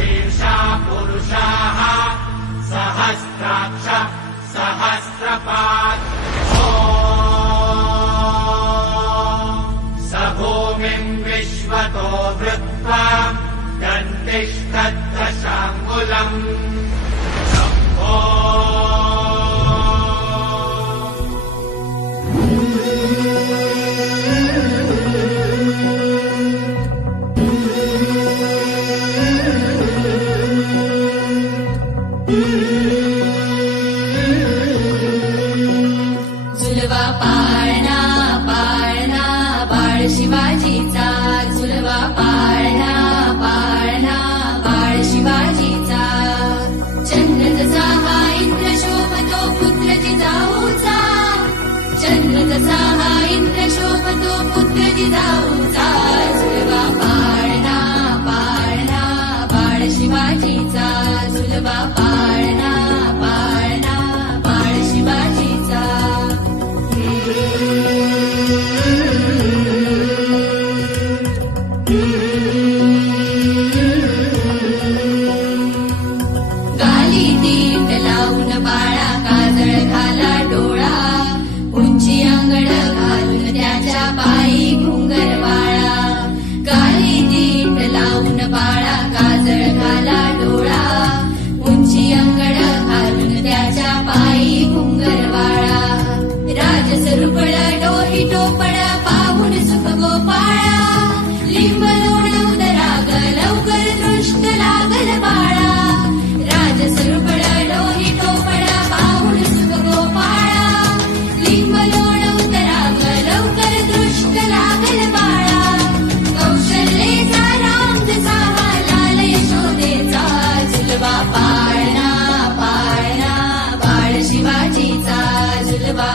शीर्षा पुरुषाः सहस्राक्ष सहस्रपात् स भूमिम् विश्वतो वृत्वा दन्तिष्ठद्दशाङ्गुलम् झुलवा पाळणा पाळणा बाळ शिवाजीचा झुलवा पाळणा पाळणा बाळ शिवाजीचा चंद्र जसा हा इंद्र शोभतो पुत्र जिजाऊचा चंद्र जसा हा इंद्र शोभतो पुत्र जिजाऊचा झुलवा पाळणा पाळणा बाळ शिवाजीचा झुलवा पाळणा पाळणा बाळ शिवाजीचा गाली दीट लावून बाळा काजळ घाला डोळा उंची अंगड घालून त्याच्या पायी घुंगर वाळा गाली दीट लावून बाळा काजळ घाला डोळा उंची अंगड घालून त्याच्या पायी घुंगर वाळा राजसरुपळ डोही टोपळ पाहून सुख गोपाळा लिंब लोण उदराग लवकर दृष्ट लागल बाळा राजसरुपळ डोही टोपळ पाहून सुख गोपाळा लिंब लोण उदराग लवकर दृष्ट लागल बाळा कौशल्येचा राम जसा हा लाल यशोदेचा झुलवा पाळणा पाळणा बाळ शिवाजीचा झुलवा